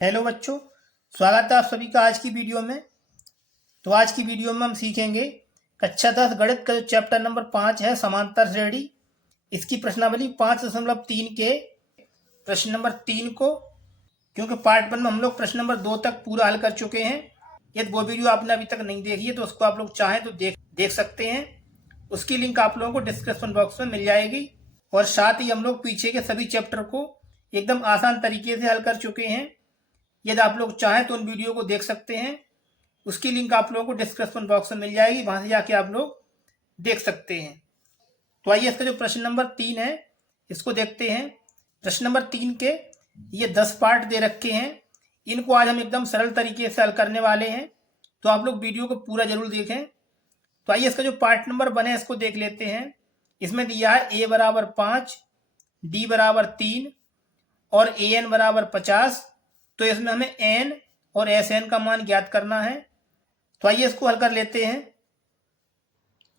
Hello बच्चों, स्वागत है आप सभी का आज की वीडियो में। तो आज की वीडियो में हम सीखेंगे कक्षा 10 गणित का जो चैप्टर नंबर 5 है समांतर श्रेणी, इसकी प्रश्नावली 5.3 के प्रश्न नंबर 3 को, क्योंकि पार्ट 1 में हम लोग प्रश्न नंबर 2 तक पूरा हल कर चुके हैं। यदि वो वीडियो आपने अभी तक नहीं देखी है तो उसको आप लोग चाहें तो देख सकते हैं। उसकी लिंक आप लोगों को डिस्क्रिप्शन बॉक्स में मिल जाएगी। और साथ ही हम लोग पीछे के सभी चैप्टर को एकदम आसान तरीके से हल कर चुके हैं। यदि आप लोग चाहें तो उन वीडियो को देख सकते हैं। उसकी लिंक आप लोगों को डिस्क्रिप्शन बॉक्स में मिल जाएगी, वहां से जाके आप लोग देख सकते हैं। तो आइए इसका जो प्रश्न नंबर 3 है इसको देखते हैं। प्रश्न नंबर 3 के ये 10 पार्ट दे रखे हैं। इनको आज हम एकदम सरल तरीके से हल करने वाले हैं, तो आप लोग वीडियो को पूरा जरूर देखें। तो आइए इसका जो पार्ट नंबर 1 है इसको देख लेते हैं। इसमें दिया है a बराबर 5, d बराबर 3 और an बराबर 50। तो इसमें हमें n और Sn का मान ज्ञात करना है। तो आइए इसको हल कर लेते हैं।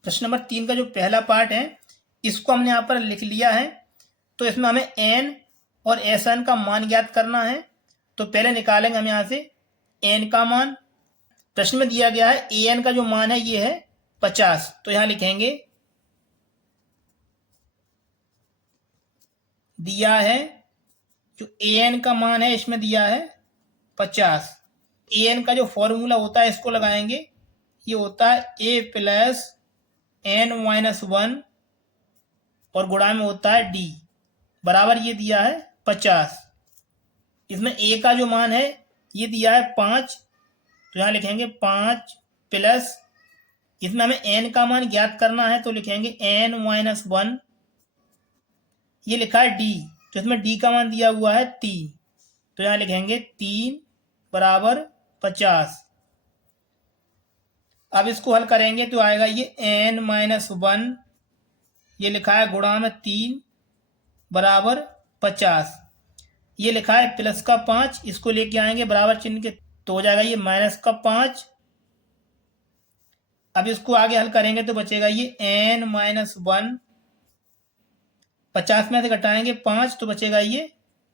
प्रश्न नंबर 3 का जो पहला पार्ट है इसको हमने यहाँ पर लिख लिया है। तो इसमें हमें n और Sn का मान ज्ञात करना है। तो पहले निकालेंगे हम यहाँ से n का मान। प्रश्न में दिया गया है an का जो मान है ये है 50। तो यहाँ लिखेंगे दिया है जो an का मान है इसमें दिया है 50। an का जो फॉर्मूला होता है इसको लगाएंगे, ये होता है a प्लस n माइनस 1 और गुणा में होता है d बराबर ये दिया है 50। इसमें a का जो मान है ये दिया है 5। तो यहाँ लिखेंगे 5 प्लस, इसमें हमें n का मान ज्ञात करना है तो लिखेंगे n माइनस 1। ये लिखा है d, तो इसमें d का मान दिया हुआ है 3। तो यहाँ लिखेंगे 3 बराबर 50। अब इसको हल करेंगे तो आएगा ये n माइनस 1, ये लिखा है गुणा में 3 बराबर 50। ये लिखा है प्लस का 5, इसको लेके आएंगे बराबर चिन्ह के, तो हो जाएगा ये माइनस का 5। अब इसको आगे हल करेंगे तो बचेगा ये n माइनस 1, 50 में से घटाएंगे 5 तो बचेगा ये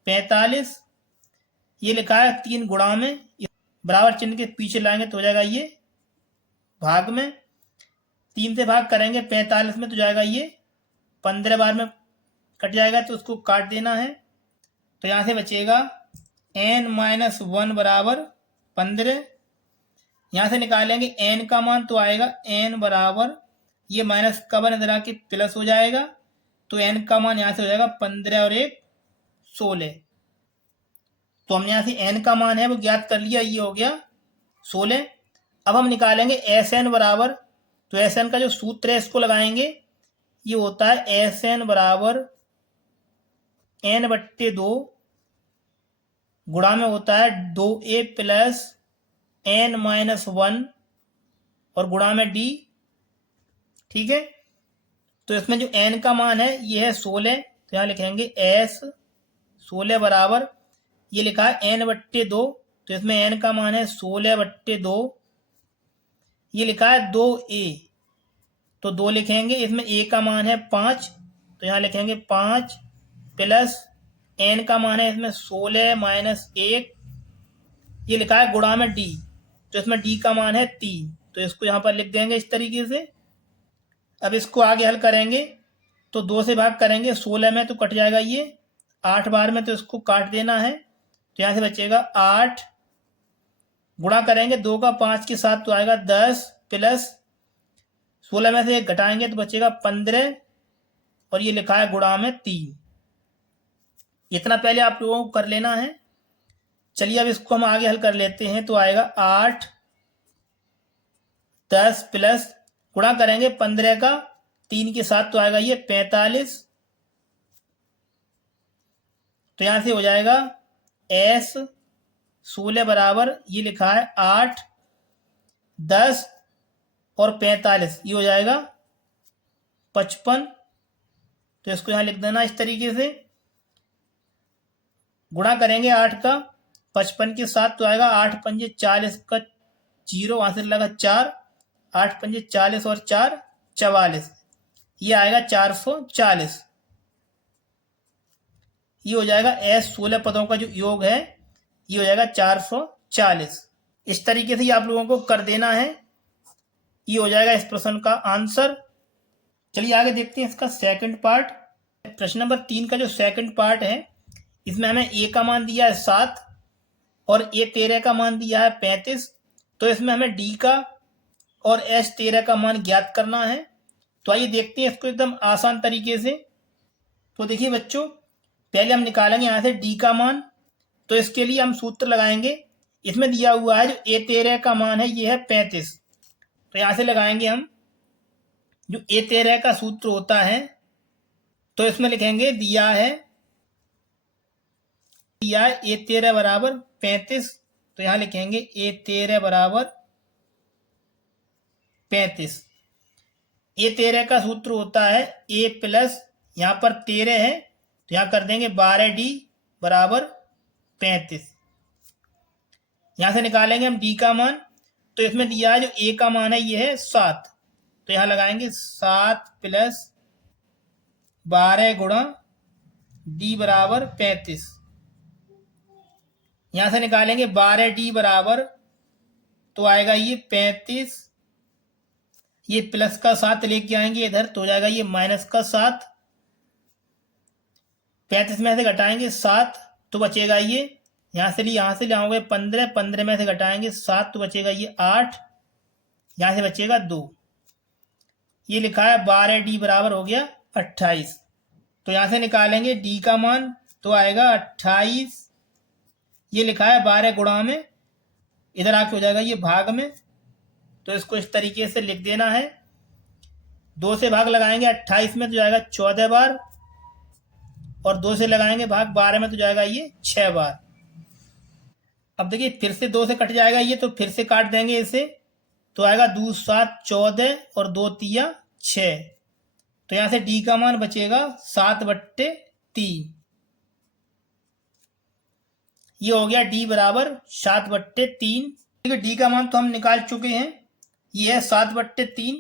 45। ये लिखा है 3 गुणा में, बराबर चिन्ह के पीछे लाएंगे तो हो जाएगा ये भाग में। 3 से भाग करेंगे 45 में तो जाएगा ये 15 बार में कट जाएगा, तो उसको काट देना है। तो यहाँ से बचेगा n माइनस 1 बराबर 15। यहाँ से निकालेंगे n का मान तो आएगा n बराबर, ये माइनस का वन इधर आके प्लस हो जाएगा, तो n का मान यहाँ से हो जाएगा 15 और 1 16। तो हमने यहाँ से n का मान है वो ज्ञात कर लिया, ये हो गया 16। अब हम निकालेंगे Sn बराबर, तो Sn का जो सूत्र है इसको लगाएंगे, ये होता है Sn बराबर n/2 गुणा में होता है 2a प्लस n माइनस 1 और गुणा में d। ठीक है, तो इसमें जो n का मान है ये है 16। तो यहाँ लिखेंगे s 16 बराबर, ये लिखा है n/2, तो इसमें n का मान है 16/2। ये लिखा है 2a, तो 2 लिखेंगे, इसमें a का मान है 5, तो यहाँ लिखेंगे 5 प्लस n का मान है इसमें 16 माइनस 1, ये लिखा है गुणा में d, तो इसमें d का मान है 3, तो इसको यहाँ पर लिख देंगे इस तरीके से। अब इसको आगे हल करेंगे तो 2 से भाग करेंगे 16 में तो कट जाएगा ये 8 बार में, तो इसको काट देना है। तो यहाँ से बचेगा 8, गुणा करेंगे 2 का 5 के साथ तो आएगा 10 प्लस 16 में से 1 घटाएंगे तो बचेगा 15 और ये लिखा है गुणा में 3। इतना पहले आप लोगों को कर लेना है। चलिए अब इसको हम आगे हल कर लेते हैं। तो आएगा 8 10 प्लस, गुणा करेंगे 15 का 3 के साथ तो आएगा ये 45। तो यहां से हो जाएगा s 16 बराबर, ये लिखा है 8 10 और 45, ये हो जाएगा 55। तो इसको यहां लिख देना इस तरीके से। गुणा करेंगे 8 का 55 के साथ तो आएगा 8 पंजे 40 का 0, वहां से लगा 4, 8 पंजे 40 और 4 44, ये आएगा 440। ये हो जाएगा s 16 पदों का जो योग है ये हो जाएगा 440। इस तरीके से आप लोगों को कर देना है। ये हो जाएगा इस प्रश्न का आंसर। चलिए आगे देखते हैं इसका सेकंड पार्ट। प्रश्न नंबर 3 का जो सेकंड पार्ट है, इसमें हमें ए का मान दिया है 7 और A13 का मान दिया है 35। तो इसमें हमें डी का और S13 का मान ज्ञात करना है। तो आइए देखते हैं इसको एकदम आसान तरीके से। तो देखिए बच्चों, पहले हम निकालेंगे यहाँ से डी का मान। तो इसके लिए हम सूत्र लगाएंगे। इसमें दिया हुआ है जो A13 का मान है ये है 35। तो यहाँ से लगाएंगे हम जो A13 का सूत्र होता है। तो इसमें लिखेंगे दिया है A13 बराबर 35। तो यहाँ लिखेंगे A13 बराबर 35। A13 का सूत्र होता है A प्लस यहाँ पर 13 है तो यहाँ कर देंगे 12D बराबर 35। यहाँ से निकालेंगे हम D का मान। तो इसमें दिया है जो A का मान है ये है 7। तो यहाँ लगाएंगे 7 प्लस 12 गुणा D बराबर 35। यहाँ से निकालेंगे 12D बराबर, तो आएगा ये 35। ये प्लस का 7 लेके आएंगे इधर तो हो जाएगा ये माइनस का 7। 35 में से घटाएंगे 7 तो बचेगा ये, यहाँ से ले आओगे 15, 15 में से घटाएंगे 7 तो बचेगा ये 8, यहाँ से बचेगा 2। ये लिखा है 12D बराबर हो गया 28। तो यहाँ से निकालेंगे D का मान तो आएगा 28। ये लिखा है 12 गुणा में, इधर आके हो जाएगा ये भाग में। तो इसको इस तरीके से लिख देना है। 2 से भाग लगाएंगे 28 में तो जाएगा 14 बार, और 2 से लगाएंगे भाग 12 में तो जाएगा ये 6 बार। अब देखिए फिर से 2 से कट जाएगा ये, तो फिर से काट देंगे इसे। तो आएगा 2 7 14 और 2 तिया 6। तो यहाँ से D का मान बचेगा 7/3। ये हो गया D बराबर 7/3। देखिए D का मान तो हम निकाल चुके हैं, ये है 7/3।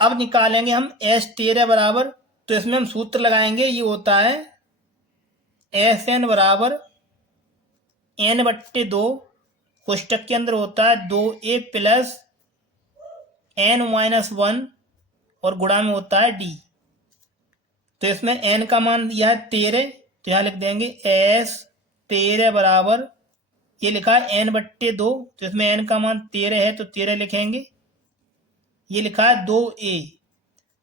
अब निकालेंगे हम S13 बराबर। तो इसमें हम सूत्र लगाएंगे, ये होता है SN बराबर N/2, कोष्टक के अंदर होता है 2A प्लस N-1 और गुणा में होता है D। तो इसमें N का मान दिया है 13, तो यहाँ लिख देंगे S13 बराबर, ये लिखा है N/2, तो इसमें N का मान 13 है तो 13 लिखेंगे। ये लिखा है 2A,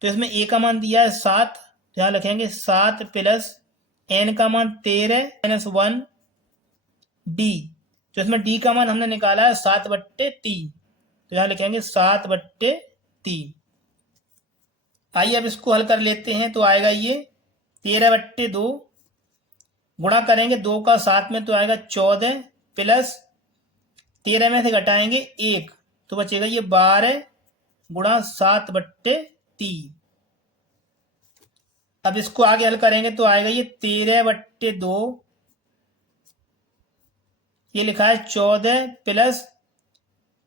तो इसमें A का मान दिया है 7, तो यहाँ लिखेंगे 7 प्लस N का मान 13 -1 D। तो इसमें D का मान हमने निकाला है 7/3, तो यहाँ लिखेंगे 7/3। आइए अब इसको हल कर लेते हैं। तो आएगा ये 13/2 गुणा करेंगे 2 का 7 में तो आएगा 14 प्लस 13 में से घटाएंगे 1 तो बचेगा ये 12 गुणा 7/3। अब इसको आगे हल करेंगे तो आएगा ये 13/2, ये लिखा है 14 प्लस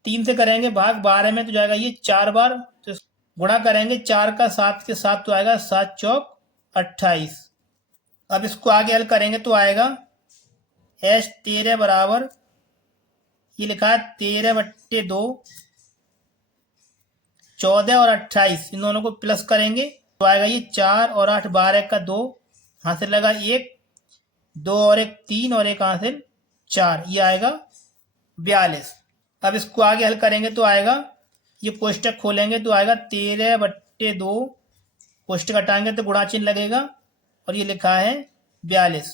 3 से करेंगे भाग 12 में तो जाएगा ये 4 बार। तो गुणा करेंगे 4 का 7 के साथ तो आएगा 7 चौक 28। अब इसको आगे हल करेंगे तो आएगा S13 बराबर, ये लिखा है 13/2, 14 और 28 इन दोनों को प्लस करेंगे तो आएगा ये 4 और 8 12 का 2, हासिल लगा 1, 2 और 1 3 और 1 हासिल 4, ये आएगा 42। अब इसको आगे हल करेंगे तो आएगा ये कोष्टक खोलेंगे तो आएगा 13/2, कोष्टक हटाएंगे तो गुणा चिन्ह लगेगा और ये लिखा है 42।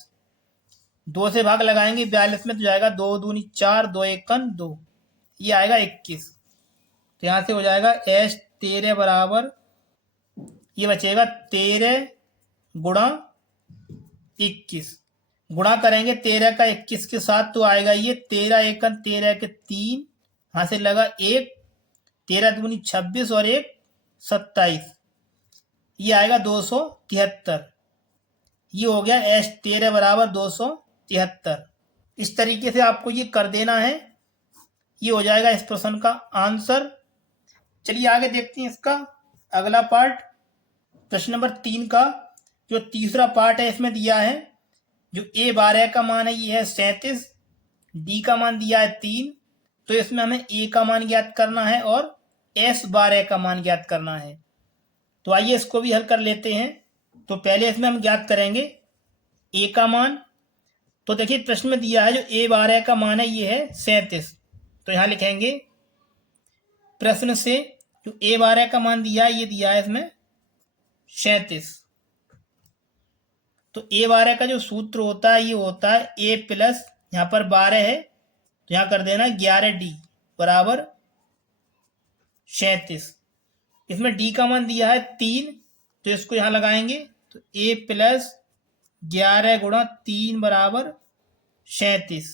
2 से भाग लगाएंगे 42 में तो जाएगा 2 दूनी 4, 2 1 2, ये आएगा 21। तो यहाँ से हो जाएगा S13 बराबर, ये बचेगा 13 गुणा 21। गुणा करेंगे 13 का 21 के साथ तो आएगा ये 13 1 13 के 3, यहाँ से लगा 1, 13 दूनी 26 और 1 27, ये आएगा 273। ये हो गया S13 बराबर 273। इस तरीके से आपको ये कर देना है। ये हो जाएगा इस प्रश्न का आंसर। चलिए आगे देखते हैं इसका अगला पार्ट। प्रश्न नंबर 3 का जो तीसरा पार्ट है इसमें दिया है जो A12 का मान है ये है 37, डी का मान दिया है 3, तो इसमें हमें ए का मान ज्ञात करना है और S12 का मान ज्ञात करना है। तो आइए इसको भी हल कर लेते हैं। तो पहले इसमें हम ज्ञात करेंगे ए का मान। तो देखिए प्रश्न में दिया है जो A12 का मान है ये है 37। तो यहाँ लिखेंगे प्रश्न से जो A12 का मान दिया है ये दिया है इसमें 37। तो A12 का जो सूत्र होता है ये होता है A प्लस यहाँ पर 12 है तो यहाँ कर देना 11D बराबर 37। इसमें D का मान दिया है 3 तो इसको यहाँ लगाएंगे तो A प्लस 11 गुणा 3 बराबर 37।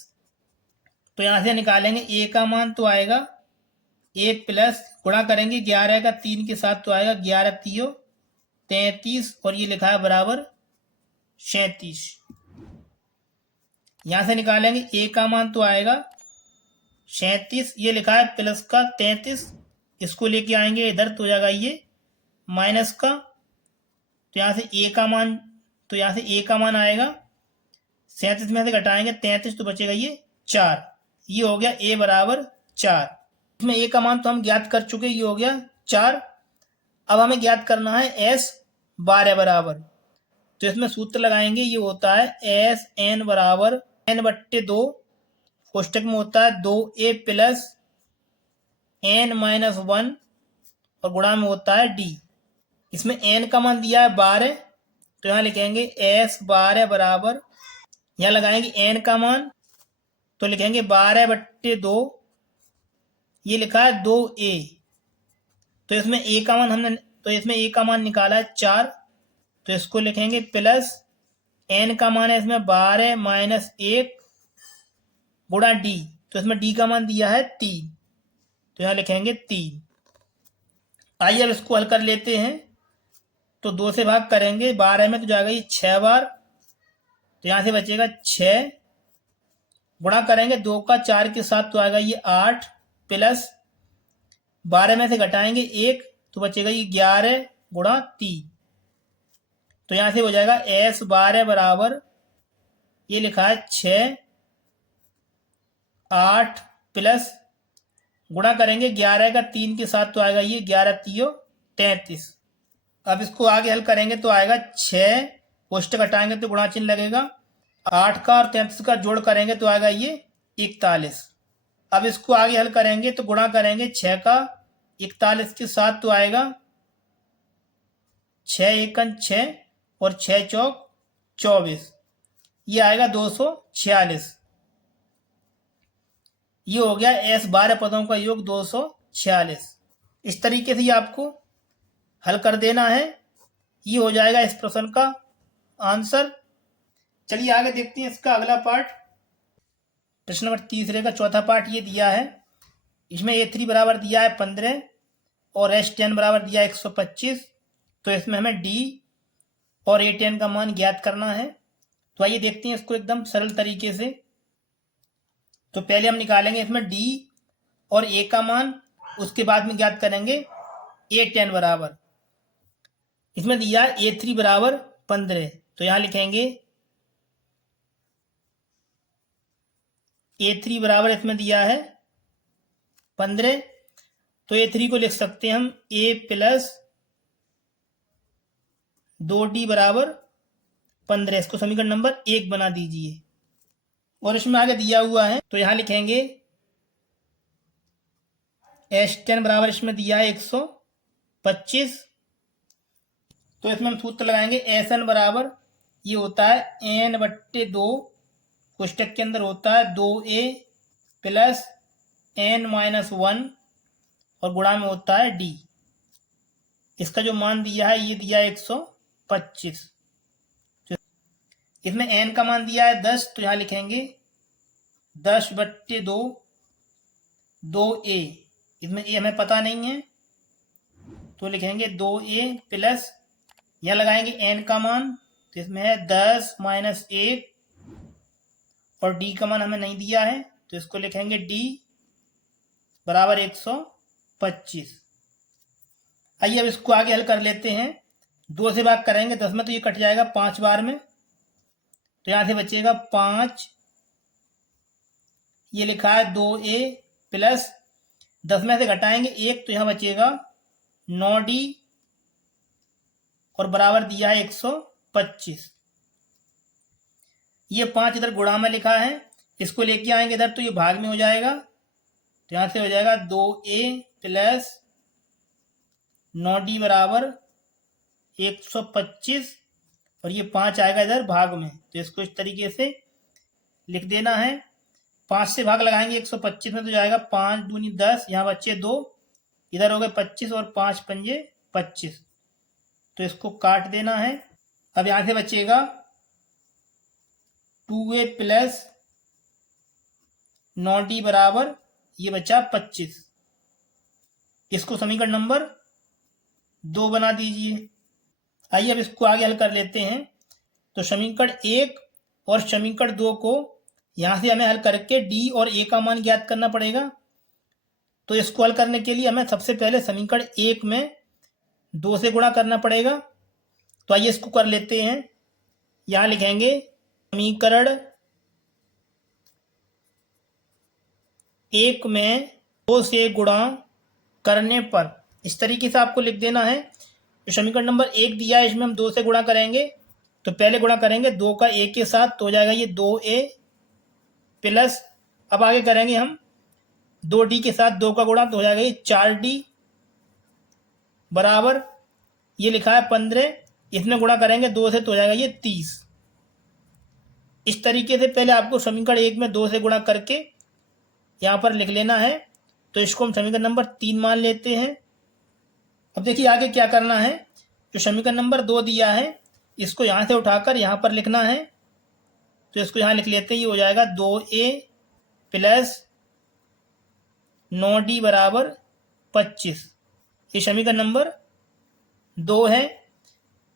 तो यहाँ से निकालेंगे A का मान तो आएगा A प्लस गुणा करेंगे 11 का 3 के साथ तो आएगा 11 3 33 और ये लिखा है बराबर 37। यहाँ से निकालेंगे A का मान तो आएगा 37, ये लिखा है प्लस का 33, इसको लेके आएंगे इधर तो हो जाएगा ये माइनस का। तो यहाँ से A का मान आएगा 37 में से घटाएंगे 33 तो बचेगा ये 4। ये हो गया A बराबर 4। इसमें A का मान तो हम ज्ञात कर चुके, ये हो गया 4। अब हमें ज्ञात करना है S12 बराबर। तो इसमें सूत्र लगाएंगे, ये होता है SN बराबर N/2 कोष्टक में होता है 2A प्लस N-1 और गुणा में होता है D। इसमें N का मान दिया है 12 तो यहाँ लिखेंगे S12 बराबर, यहाँ लगाएंगे N का मान तो लिखेंगे 12/2, ये लिखा है 2A। तो इसमें A का मान निकाला है 4 तो इसको लिखेंगे प्लस N का मान है इसमें 12 माइनस 1 गुणा D। तो इसमें D का मान दिया है 3 तो यहाँ लिखेंगे 3। आइए अब इसको हल कर लेते हैं। तो 2 से भाग करेंगे 12 में तो जाएगा ये 6 बार, तो यहाँ से बचेगा 6 गुणा करेंगे 2 का 4 के साथ तो आएगा ये 8 प्लस 12 में से घटाएंगे 1 तो बचेगा ये 11 गुणा 3। तो यहाँ से हो जाएगा S12 बराबर, ये लिखा है 6 8 प्लस गुणा करेंगे 11 का 3 के साथ तो आएगा ये 11 3 33। अब इसको आगे हल करेंगे तो आएगा 6 कोष्टक हटाएंगे तो गुणा चिन्ह लगेगा, 8 का और 33 का जोड़ करेंगे तो आएगा ये 41। अब इसको आगे हल करेंगे तो गुणा करेंगे 6 का 41 के साथ तो आएगा 6 एकन 6 और 6 चौक 24, ये आएगा 246। ये हो गया S12 पदों का योग 246। इस तरीके से ये आपको हल कर देना है, ये हो जाएगा इस प्रश्न का आंसर। चलिए आगे देखते हैं इसका अगला पार्ट। प्रश्न नंबर 3 का चौथा पार्ट ये दिया है। इसमें A3 बराबर दिया है 15 और S10 बराबर दिया है 125। तो इसमें हमें D और A10 का मान ज्ञात करना है। तो आइए देखते हैं इसको एकदम सरल तरीके से। तो पहले हम निकालेंगे इसमें D और A का मान, उसके बाद में ज्ञात करेंगे A10 बराबर। इसमें दिया है A3 बराबर 15 तो यहाँ लिखेंगे A3 बराबर, इसमें दिया है 15 तो A3 को लिख सकते हैं हम A प्लस 2D बराबर 15। इसको समीकरण नंबर 1 बना दीजिए और इसमें आगे दिया हुआ है तो यहाँ लिखेंगे S10 बराबर, इसमें दिया है 125। तो इसमें हम सूत्र लगाएंगे SN बराबर, ये होता है N/2 कोष्टक के अंदर होता है 2A प्लस N-1 और गुणा में होता है D। इसका जो मान दिया है ये दिया है 125। इसमें N का मान दिया है 10 तो यहाँ लिखेंगे 10/2 2A। इसमें A हमें पता नहीं है तो लिखेंगे 2A प्लस, यहाँ लगाएंगे N का मान तो इसमें है 10 माइनस 1 और D का मान हमें नहीं दिया है तो इसको लिखेंगे D बराबर 125। आइए अब इसको आगे हल कर लेते हैं। 2 से भाग करेंगे 10 में तो ये कट जाएगा 5 बार में, तो यहाँ से बचेगा 5 ये लिखा है 2a प्लस 10 में से घटाएंगे 1 तो यहाँ बचेगा 9d और बराबर दिया है 125। ये 5 इधर गुणा में लिखा है, इसको लेके आएंगे इधर तो ये भाग में हो जाएगा। तो यहाँ से हो जाएगा 2a प्लस 9d बराबर 125 और ये 5 आएगा इधर भाग में। तो इसको इस तरीके से लिख देना है। 5 से भाग लगाएंगे 125 में तो जाएगा 5 दूनी 10, यहाँ बच्चे 2, इधर हो गए 25 और 5 पंजे 25। तो इसको काट देना है। अब यहाँ से बचेगा 2a प्लस 9d बराबर ये बचा 25। इसको समीकरण नंबर 2 बना दीजिए। आइए अब इसको आगे हल कर लेते हैं। तो समीकरण 1 और समीकरण 2 को यहाँ से हमें हल करके d और a का मान ज्ञात करना पड़ेगा। तो इसको हल करने के लिए हमें सबसे पहले समीकरण 1 में 2 से गुणा करना पड़ेगा। तो आइए इसको कर लेते हैं। यहाँ लिखेंगे समीकरण 1 में 2 से गुणा करने पर इस तरीके से आपको लिख देना है। तो समीकरण नंबर 1 दिया है, इसमें हम 2 से गुणा करेंगे। तो पहले गुणा करेंगे 2 का a के साथ तो हो जाएगा ये 2a प्लस, अब आगे करेंगे हम 2d के साथ 2 का गुणा तो हो जाएगा ये 4d बराबर ये लिखा है 15। इसमें गुणा करेंगे 2 से तो हो जाएगा ये 30। इस तरीके से पहले आपको समीकरण 1 में 2 से गुणा करके यहाँ पर लिख लेना है। तो इसको हम समीकरण नंबर 3 मान लेते हैं। अब देखिए आगे क्या करना है। जो समीकरण नंबर 2 दिया है इसको यहाँ से उठाकर यहाँ पर लिखना है। तो इसको यहाँ लिख लेते हैं। ये हो जाएगा 2a प्लस 9d बराबर 25। ये समीकरण नंबर 2 है।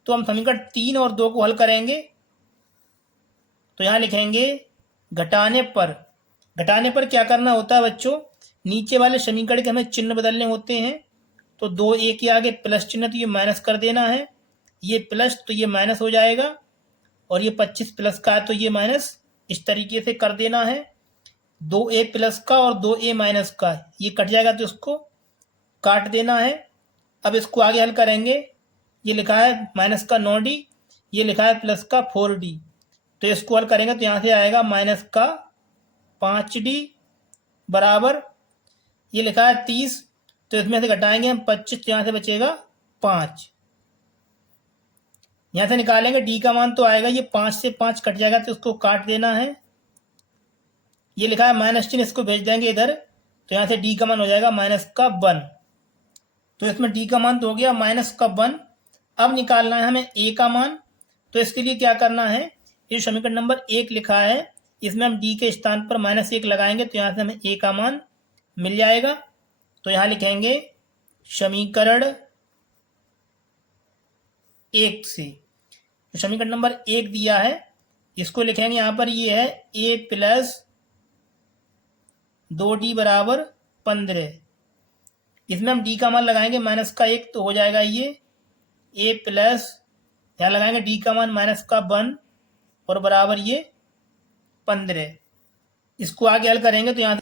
तो हम समीकरण 3 और 2 को हल करेंगे। तो यहाँ लिखेंगे घटाने पर क्या करना होता है बच्चों, नीचे वाले समीकरण के हमें चिन्ह बदलने होते हैं। तो 2a के आगे प्लस चिन्ह तो ये माइनस कर देना है, ये प्लस तो ये माइनस हो जाएगा और ये 25 प्लस का है तो ये माइनस, इस तरीके से कर देना है। 2a प्लस का और 2a माइनस का ये कट जाएगा तो इसको काट देना है। अब इसको आगे हल करेंगे। ये लिखा है माइनस का 9d, ये लिखा है प्लस का 4d। तो इसको हल करेंगे तो यहाँ से आएगा माइनस का 5d बराबर ये लिखा है 30। तो इसमें से घटाएंगे हम 25 तो यहाँ से बचेगा 5। यहाँ से निकालेंगे d का मान तो आएगा ये 5 से 5 कट जाएगा तो इसको काट देना है। ये लिखा है माइनस चिन्ह, इसको भेज देंगे इधर तो यहाँ से d का मान हो जाएगा माइनस का 1। तो इसमें d का मान तो हो गया माइनस का 1। अब निकालना है हमें a का मान। तो इसके लिए क्या करना है, ये समीकरण नंबर 1 लिखा है इसमें हम d के स्थान पर -1 लगाएंगे तो यहाँ से हमें a का मान मिल जाएगा। तो यहाँ लिखेंगे समीकरण 1 से तो समीकरण नंबर 1 दिया है इसको लिखेंगे यहाँ पर ये है a प्लस 2d बराबर 15। इसमें हम d का मान लगाएंगे माइनस का 1 तो हो जाएगा ये a प्लस यहाँ लगाएंगे d का मान माइनस का 1 और बराबर ये 15। इसको आगे हल करेंगे तो यहाँ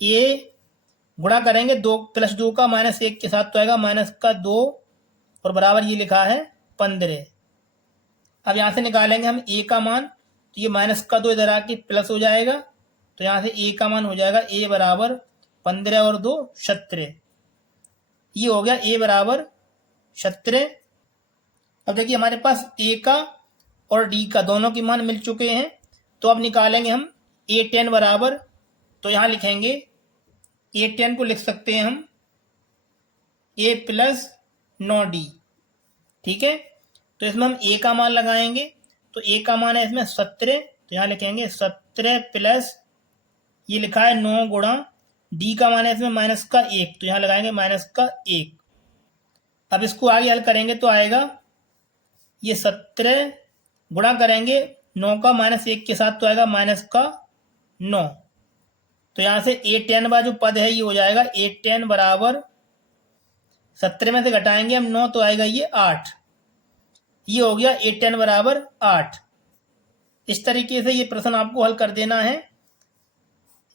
a गुणा करेंगे 2 प्लस 2 का -1 के साथ तो आएगा माइनस का 2 और बराबर ये लिखा है 15। अब यहाँ से निकालेंगे हम a का मान तो ये माइनस का 2 इधर आके प्लस हो जाएगा। तो यहाँ से a का मान हो जाएगा a बराबर 15 और 2 17। ये हो गया a बराबर 17। अब देखिए हमारे पास a का और d का दोनों के मान मिल चुके हैं। तो अब निकालेंगे हम a10 बराबर, तो यहाँ लिखेंगे a10 को लिख सकते हैं हम a प्लस 9d। ठीक है, तो इसमें हम a का मान लगाएंगे तो a का मान है इसमें 17। तो यहाँ लिखेंगे 17 प्लस ये लिखा है 9 गुणा d का मान है इसमें माइनस का 1 तो यहाँ लगाएंगे माइनस का 1। अब इसको आगे हल करेंगे तो आएगा ये 17 गुणा करेंगे 9 का -1 के साथ तो आएगा माइनस का 9। तो यहाँ से a10 का जो पद है ये हो जाएगा a10 बराबर 17 में से घटाएंगे हम 9 तो आएगा ये 8। ये हो गया a10 बराबर 8। इस तरीके से ये प्रश्न आपको हल कर देना है।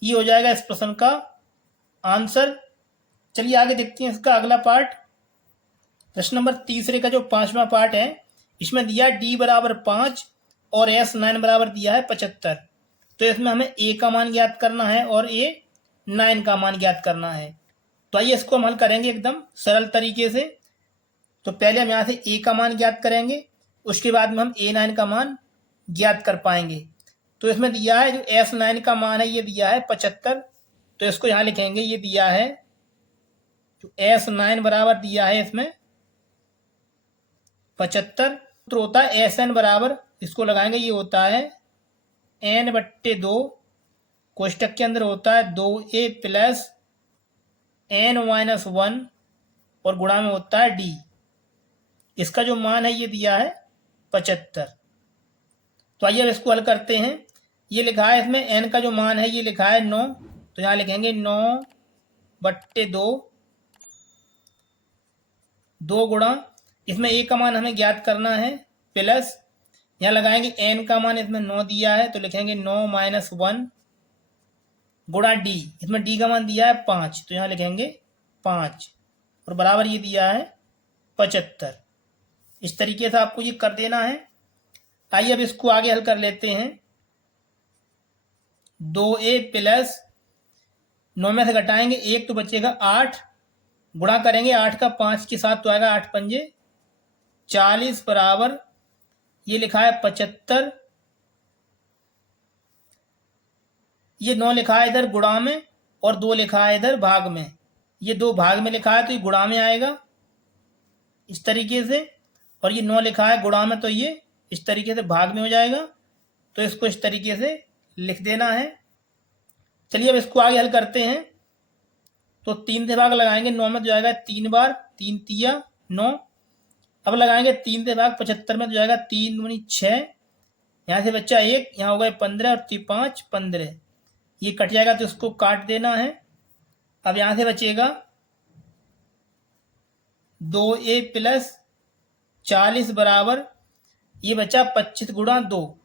ये हो जाएगा इस प्रश्न का आंसर। चलिए आगे देखते हैं इसका अगला पार्ट। प्रश्न नंबर तीसरे का जो 5वां पार्ट है, इसमें दिया d बराबर 5 और s9 बराबर दिया है 75। तो इसमें हमें a का मान ज्ञात करना है और a9 का मान ज्ञात करना है। तो आइए इसको हम हल करेंगे एकदम सरल तरीके से। तो पहले हम यहाँ से a का मान ज्ञात करेंगे, उसके बाद में हम a9 का मान ज्ञात कर पाएंगे। तो इसमें दिया है जो s9 का मान है ये दिया है 75। तो इसको यहाँ लिखेंगे, ये दिया है जो s9 बराबर दिया है इसमें 75। तो होता है sn बराबर, इसको लगाएंगे, ये होता है n/2 कोष्टक के अंदर होता है 2a प्लस n-1 और गुणा में होता है d। इसका जो मान है ये दिया है 75। तो आइए अब इसको हल करते हैं। ये लिखा है इसमें n का जो मान है ये लिखा है 9। तो यहाँ लिखेंगे 9/2, 2 गुणा, इसमें a का मान हमें ज्ञात करना है, प्लस यहाँ लगाएंगे n का मान इसमें 9 दिया है तो लिखेंगे 9-1 गुणा d, इसमें d का मान दिया है 5 तो यहाँ लिखेंगे 5 और बराबर ये दिया है 75। इस तरीके से आपको ये कर देना है। आइए अब इसको आगे हल कर लेते हैं। 2a प्लस 9 में से घटाएंगे 1 तो बचेगा 8, गुणा करेंगे 8 का 5 के साथ तो आएगा 8 पंजे 40 बराबर ये लिखा है 75। ये 9 लिखा है इधर गुणा में और 2 लिखा है इधर भाग में। ये 2 भाग में लिखा है तो ये गुणा में आएगा इस तरीके से, और ये 9 लिखा है गुणा में तो ये इस तरीके से भाग में हो जाएगा। तो इसको इस तरीके से लिख देना है। चलिए अब इसको आगे हल करते हैं। तो 3 से भाग लगाएंगे 9 में तो जाएगा 3 बार, 3 तिया 9। अब लगाएंगे 3 से भाग 75 में तो जाएगा 3 दूनी 6, यहाँ से बच्चा 1, यहाँ हो गए 15 और 5 15, ये कट जाएगा तो इसको काट देना है। अब यहाँ से बचेगा 2a प्लस 40 बराबर ये बचा 25 गुणा 2,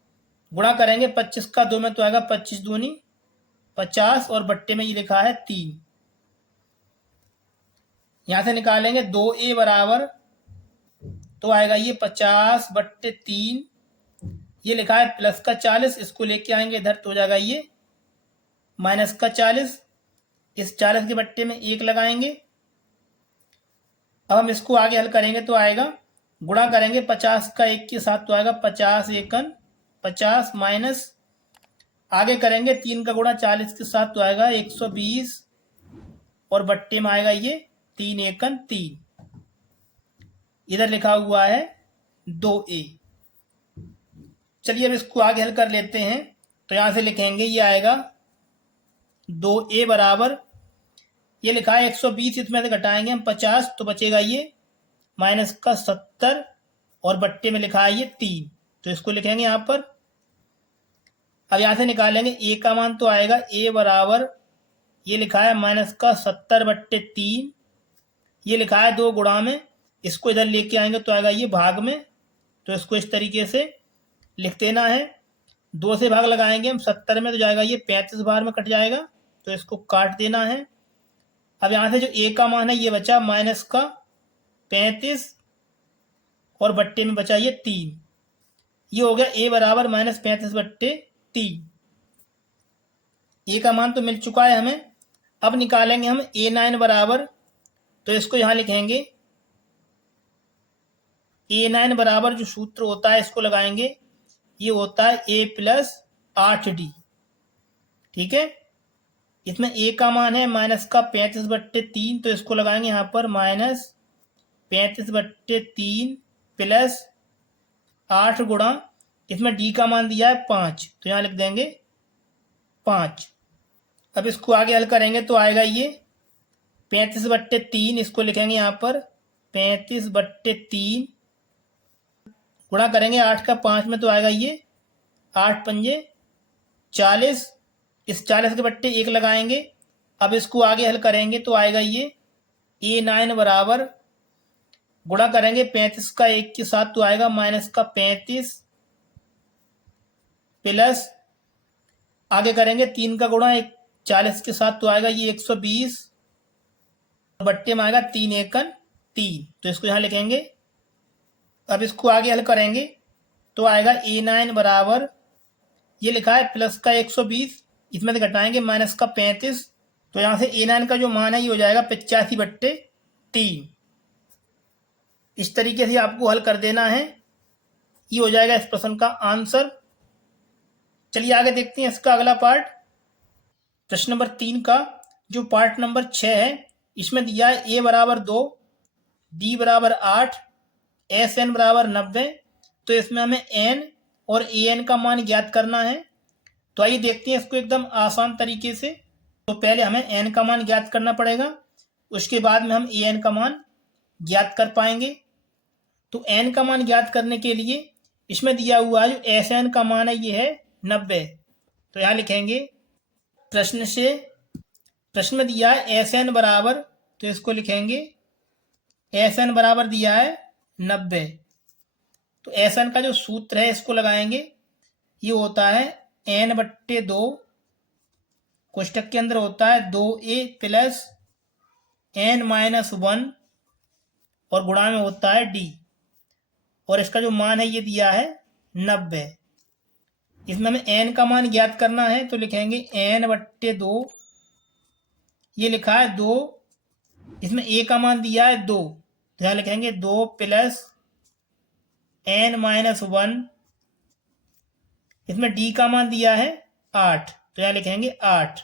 गुणा करेंगे 25 का 2 में तो आएगा 25 दूनी 50 और बट्टे में ये लिखा है 3। यहाँ से निकालेंगे 2a बराबर तो आएगा ये 50/3, ये लिखा है प्लस का 40, इसको लेके आएंगे इधर तो हो जाएगा ये माइनस का 40। इस 40 के बट्टे में 1 लगाएंगे। अब हम इसको आगे हल करेंगे तो आएगा, गुणा करेंगे 50 का 1 के साथ तो आएगा 50 एकन 50, माइनस आगे करेंगे 3 का गुणा 40 के साथ तो आएगा 120 और बट्टे में आएगा ये 3 एकन 3, इधर लिखा हुआ है 2a। चलिए अब इसको आगे हल कर लेते हैं। तो यहाँ से लिखेंगे ये आएगा 2a बराबर ये लिखा है 120, इसमें से घटाएंगे हम 50 तो बचेगा ये माइनस का 70 और बट्टे में लिखा है ये 3, तो इसको लिखेंगे यहाँ पर। अब यहाँ से निकालेंगे a का मान तो आएगा a बराबर ये लिखा है माइनस का 70/3, ये लिखा है 2 गुणा में, इसको इधर लेके आएंगे तो आएगा ये भाग में, तो इसको इस तरीके से लिख देना है। 2 से भाग लगाएंगे हम 70 में तो जाएगा ये 35 बार में कट जाएगा, तो इसको काट देना है। अब यहाँ से जो a का मान है ये बचा माइनस का 35 और बट्टे में बचा ये 3, ये हो गया a बराबर -35/3। a का मान तो मिल चुका है हमें। अब निकालेंगे हम a9 बराबर, तो इसको यहाँ लिखेंगे a9 बराबर जो सूत्र होता है इसको लगाएंगे, ये होता है a प्लस 8d। ठीक है, इसमें a का मान है माइनस का 35/3, तो इसको लगाएंगे यहाँ पर -35/3 प्लस 8 गुणा, इसमें d का मान दिया है 5 तो यहाँ लिख देंगे 5। अब इसको आगे हल करेंगे तो आएगा ये 35/3, इसको लिखेंगे यहाँ पर 35/3 गुणा करेंगे 8 का 5 में तो आएगा ये 8 पंजे 40, इस 40 के बट्टे 1 लगाएंगे। अब इसको आगे हल करेंगे तो आएगा ये a9 बराबर गुणा करेंगे 35 का 1 के साथ तो आएगा माइनस का 35 प्लस आगे करेंगे 3 का गुणा 1 40 के साथ तो आएगा ये 120, बट्टे में आएगा 3 एकन 3, तो इसको यहाँ लिखेंगे। अब इसको आगे हल करेंगे तो आएगा A9 बराबर, ये लिखा है प्लस का 120, इसमें से घटाएंगे माइनस का 35, तो यहाँ से A9 का जो मान है ये हो जाएगा 85/3। इस तरीके से आपको हल कर देना है, ये हो जाएगा इस प्रश्न का आंसर। चलिए आगे देखते हैं इसका अगला पार्ट। प्रश्न नंबर 3 का जो पार्ट नंबर 6 है, इसमें दिया है A बराबर 2, D बराबर 8, SN बराबर 90। तो इसमें हमें N और AN का मान ज्ञात करना है। तो आइए देखते हैं इसको एकदम आसान तरीके से। तो पहले हमें N का मान ज्ञात करना पड़ेगा, उसके बाद में हम AN का मान ज्ञात कर पाएंगे। तो N का मान ज्ञात करने के लिए इसमें दिया हुआ है जो SN का मान है ये है 90। तो यहाँ लिखेंगे प्रश्न में दिया है SN बराबर, तो इसको लिखेंगे SN बराबर दिया है 90। तो SN का जो सूत्र है इसको लगाएंगे, ये होता है N/2, कोष्टक के अंदर होता है 2A प्लस N-1 और गुणा में होता है D, और इसका जो मान है ये दिया है 90। इसमें हमें N का मान ज्ञात करना है, तो लिखेंगे N/2, ये लिखा है 2, इसमें A का मान दिया है 2, तो यहाँ लिखेंगे 2 प्लस N-1, इसमें D का मान दिया है 8, तो यहाँ लिखेंगे 8,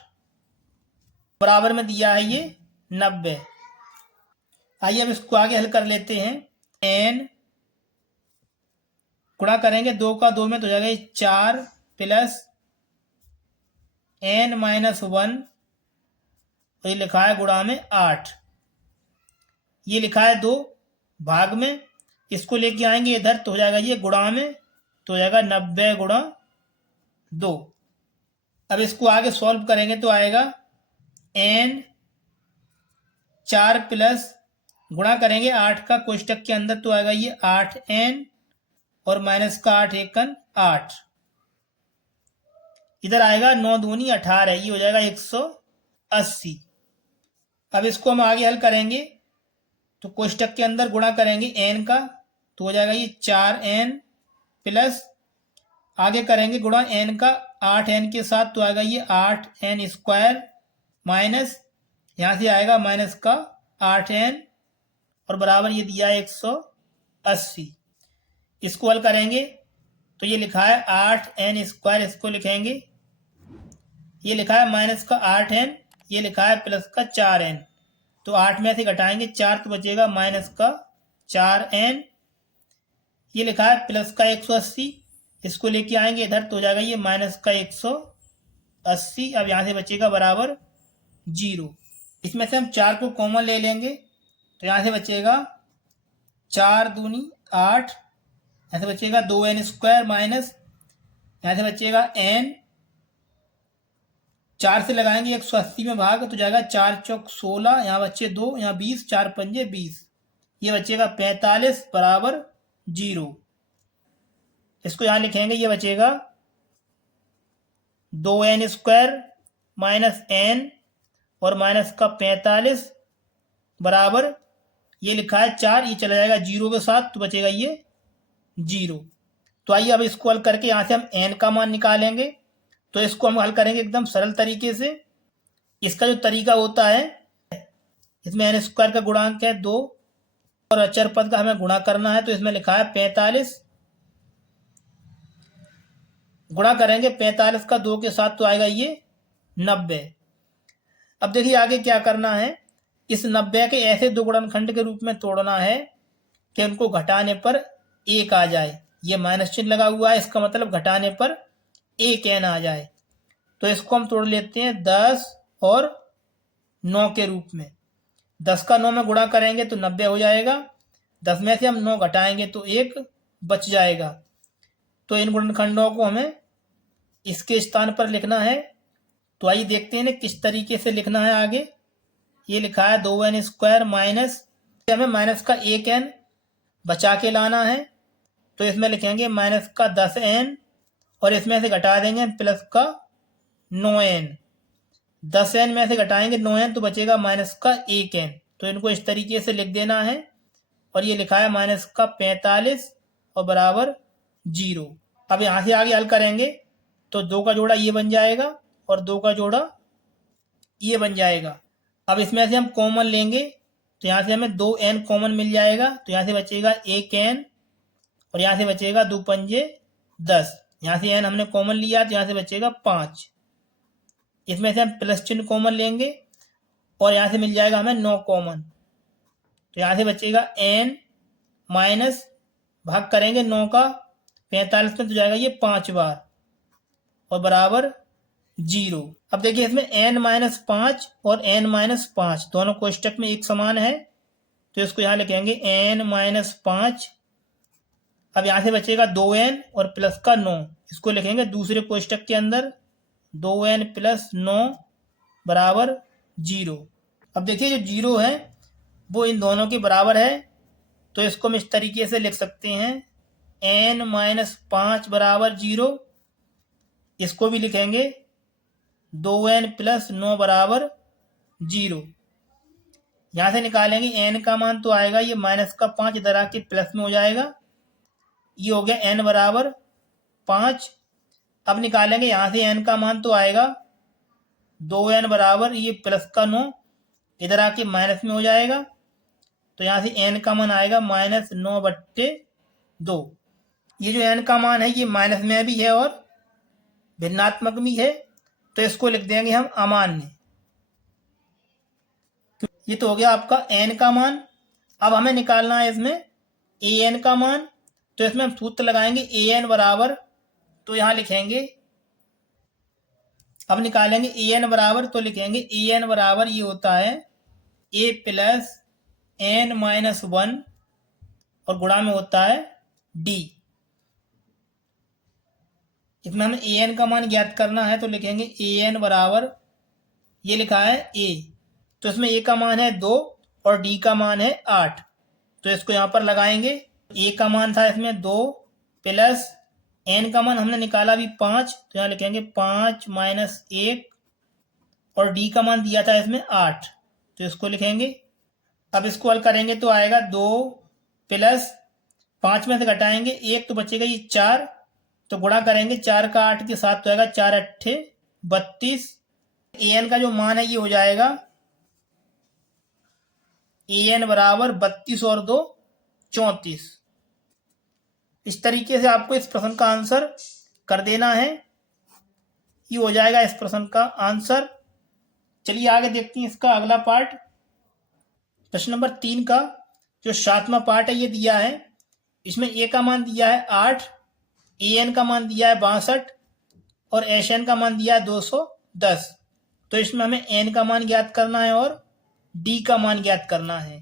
बराबर में दिया है ये 90। आइए अब इसको आगे हल कर लेते हैं। N गुणा करेंगे 2 का 2 में तो हो जाएगा 4 प्लस N-1, तो ये लिखा है गुणा में 8, ये लिखा है 2 भाग में, इसको लेके आएंगे इधर तो हो जाएगा ये गुणा में, तो हो जाएगा 90 गुणा 2। अब इसको आगे सॉल्व करेंगे तो आएगा N 4 प्लस गुणा करेंगे 8 का कोष्टक के अंदर तो आएगा ये 8N और माइनस का 8 एकन 8, इधर आएगा 9 दूनी 18, ये हो जाएगा 180। अब इसको हम आगे हल करेंगे तो कोष्टक के अंदर गुणा करेंगे N का, तो हो जाएगा ये 4N प्लस आगे करेंगे गुणा N का 8N के साथ, तो आएगा ये 8N² माइनस यहाँ से आएगा माइनस का 8N और बराबर ये दिया है 180। इसको हल करेंगे तो ये लिखा है 8N², इसको लिखेंगे, ये लिखा है माइनस का 8N, ये लिखा है प्लस का 4N, तो 8 में से घटाएंगे 4 तो बचेगा माइनस का 4N, ये लिखा है प्लस का 180, इसको लेके आएंगे इधर तो हो जाएगा ये माइनस का 180। अब यहाँ से बचेगा बराबर 0। इसमें से हम 4 को कॉमन ले लेंगे तो यहाँ से बचेगा 4 दूनी 8, यहाँ से बचेगा 2N² माइनस यहाँ से बचेगा N, 4 से लगाएंगे 180 में भाग तो जाएगा 4 चौक 16, यहाँ बच्चे 2, यहाँ 20, 4 पंजे 20, ये बचेगा 45 बराबर 0। इसको यहाँ लिखेंगे, ये बचेगा 2N² माइनस N और माइनस का 45 बराबर ये लिखा है 4, ये चला जाएगा 0 के साथ तो बचेगा ये 0। तो आइए अब इसको हल करके यहाँ से हम N का मान निकालेंगे। तो इसको हम हल करेंगे एकदम सरल तरीके से। इसका जो तरीका होता है, इसमें N² का गुणांक है 2 और अचर पद का हमें गुणा करना है, तो इसमें लिखा है 45, गुणा करेंगे 45 का 2 के साथ तो आएगा ये 90। अब देखिए आगे क्या करना है, इस 90 के ऐसे दो गुणनखंड के रूप में तोड़ना है कि उनको घटाने पर 1 आ जाए। ये माइनस चिन्ह लगा हुआ है, इसका मतलब घटाने पर 1N आ जाए। तो इसको हम तोड़ लेते हैं 10 और 9 के रूप में। 10 का 9 में गुणा करेंगे तो 90 हो जाएगा, 10 में से हम 9 घटाएंगे तो 1 बच जाएगा। तो इन गुणनखंडों को हमें इसके स्थान पर लिखना है। तो आइए देखते हैं किस तरीके से लिखना है आगे। ये लिखा है 2N² माइनस, हमें माइनस का 1N बचा के लाना है, तो इसमें लिखेंगे माइनस का 10N और इसमें से घटा देंगे प्लस का 9N। 10n में से घटाएंगे 9n तो बचेगा माइनस का 1n। तो इनको इस तरीके से लिख देना है और ये लिखा है माइनस का 45 और बराबर 0। अब यहाँ से आगे हल करेंगे तो 2 का जोड़ा ये बन जाएगा और 2 का जोड़ा ये बन जाएगा। अब इसमें से हम कॉमन लेंगे तो यहाँ से हमें 2n कॉमन मिल जाएगा, तो यहाँ से बचेगा 1n और यहाँ से बचेगा 2 पंजे 10। यहाँ से n हमने कॉमन लिया तो यहाँ से बचेगा 5। इसमें से हम प्लस चिन्ह कॉमन लेंगे और यहाँ से मिल जाएगा हमें 9 कॉमन, तो यहाँ से बचेगा n माइनस भाग करेंगे 9 का 45 में तो जाएगा ये 5 बार और बराबर 0। अब देखिए इसमें n-5 और n-5 दोनों कोष्टक में एक समान है, तो इसको यहाँ लिखेंगे n-5। अब यहाँ से बचेगा 2n और प्लस का 9, इसको लिखेंगे दूसरे कोष्टक के अंदर 2n प्लस 9 बराबर 0। अब देखिए जो 0 है वो इन दोनों के बराबर है, तो इसको हम इस तरीके से लिख सकते हैं n-5 बराबर 0। इसको भी लिखेंगे 2n प्लस 9 बराबर 0। यहाँ से निकालेंगे n का मान तो आएगा ये माइनस का 5 इधर आके प्लस में हो जाएगा, ये हो गया n बराबर 5। अब निकालेंगे यहाँ से n का मान तो आएगा 2n बराबर ये प्लस का 9 इधर आके माइनस में हो जाएगा, तो यहाँ से n का मान आएगा -9/2। ये जो n का मान है ये माइनस में भी है और भिन्नात्मक भी है, तो इसको लिख देंगे हम अमान्य। ये तो हो गया आपका n का मान। अब हमें निकालना है इसमें an का मान, तो इसमें हम सूत्र लगाएंगे an बराबर, तो यहाँ लिखेंगे, अब निकालेंगे an बराबर, तो लिखेंगे an बराबर ये होता है a प्लस n-1 और गुणा में होता है d। इसमें हमें an का मान ज्ञात करना है, तो लिखेंगे an बराबर ये लिखा है a, तो इसमें a का मान है 2 और d का मान है 8, तो इसको यहाँ पर लगाएंगे। a का मान था इसमें 2 प्लस n का मान हमने निकाला भी 5, तो यहाँ लिखेंगे 5 माइनस 1 और d का मान दिया था इसमें 8, तो इसको लिखेंगे। अब इसको हल करेंगे तो आएगा 2 प्लस 5 में से घटाएंगे 1 तो बचेगा ये 4, तो गुणा करेंगे 4 का 8 के साथ तो आएगा 4 अट्ठे 32। an का जो मान है ये हो जाएगा an बराबर 32 और 2 34। इस तरीके से आपको इस प्रश्न का आंसर कर देना है, ये हो जाएगा इस प्रश्न का आंसर। चलिए आगे देखते हैं इसका अगला पार्ट। प्रश्न नंबर 3 का जो 7वां पार्ट है ये दिया है, इसमें a का मान दिया है 8, an का मान दिया है 62 और sn का मान दिया है 210। तो इसमें हमें n का मान ज्ञात करना है और d का मान ज्ञात करना है।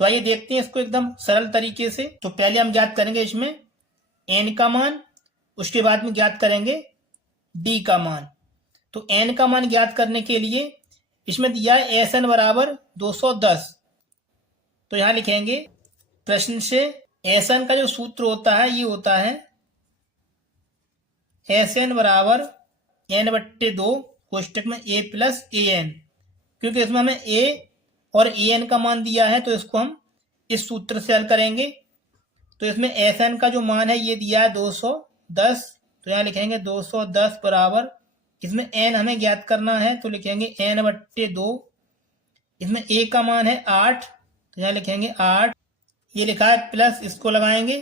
तो आइए देखते हैं इसको एकदम सरल तरीके से। तो पहले हम ज्ञात करेंगे इसमें n का मान, उसके बाद में ज्ञात करेंगे d का मान। तो n का मान ज्ञात करने के लिए इसमें दिया है sn बराबर 210, तो यहाँ लिखेंगे प्रश्न से sn का जो सूत्र होता है ये होता है sn बराबर n/2 कोष्टक में a प्लस an, क्योंकि इसमें हमें a और an का मान दिया है, तो इसको हम इस सूत्र से हल करेंगे। तो इसमें sn का जो मान है ये दिया है 210, तो यहाँ लिखेंगे 210 बराबर, इसमें n हमें ज्ञात करना है, तो लिखेंगे n/2। इसमें a का मान है 8, तो यहाँ लिखेंगे 8, ये लिखा है प्लस, इसको लगाएंगे।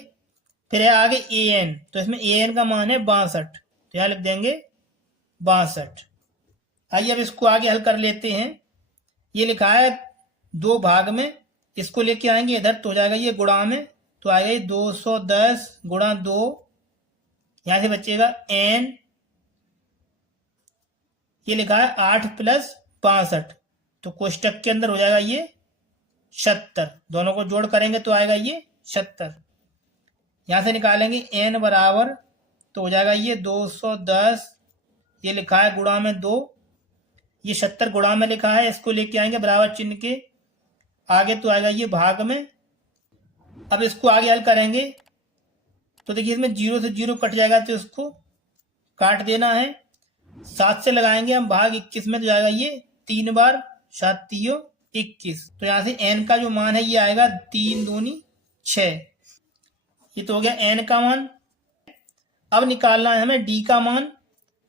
फिर है आगे an, तो इसमें an का मान है 62, तो यहाँ लिख देंगे 62। आइए अब इसको आगे हल कर लेते हैं। ये लिखा है 2 भाग में, इसको लेके आएंगे इधर तो हो जाएगा ये गुणा में, तो आएगा ये 210 गुणा 2, यहाँ से बचेगा n, ये लिखा है 8 प्लस 62, तो कोष्टक के अंदर हो जाएगा ये 76, दोनों को जोड़ करेंगे तो आएगा ये 76। यहाँ से निकालेंगे n बराबर, तो हो जाएगा ये 210, ये लिखा है गुणा में 2, ये 76 गुणा में लिखा है, इसको लेके आएंगे बराबर चिन्ह के आगे, तो आएगा ये भाग में। अब इसको आगे हल करेंगे तो देखिए इसमें 0 से 0 कट जाएगा, तो इसको काट देना है। 7 से लगाएंगे हम भाग 21 में, तो जाएगा ये 3 बार 7 तियो 21। तो यहाँ से n का जो मान है ये आएगा 3 दूनी 6। ये तो हो गया n का मान। अब निकालना है हमें d का मान।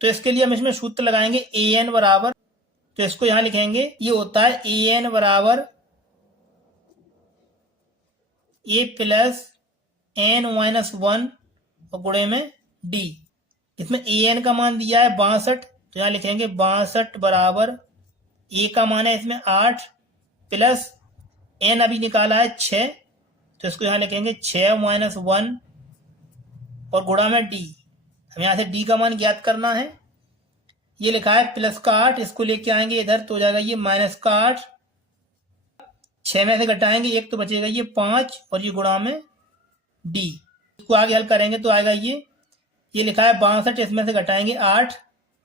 तो इसके लिए हम इसमें सूत्र लगाएंगे an बराबर, तो इसको यहाँ लिखेंगे, ये होता है an बराबर a प्लस n माइनस 1 और गुणे में d। इसमें an का मान दिया है 62, तो यहाँ लिखेंगे 62 बराबर a का मान है इसमें 8 प्लस n अभी निकाला है 6, तो इसको यहाँ लिखेंगे 6 माइनस 1 और गुणा में d। हम यहाँ से d का मान ज्ञात करना है। ये लिखा है प्लस का 8, इसको लेके आएंगे इधर तो हो जाएगा ये माइनस का 8। 6 में से घटाएंगे 1 तो बचेगा ये 5 और ये गुणा में d। इसको आगे हल करेंगे तो आएगा ये लिखा है 62, इसमें से घटाएंगे 8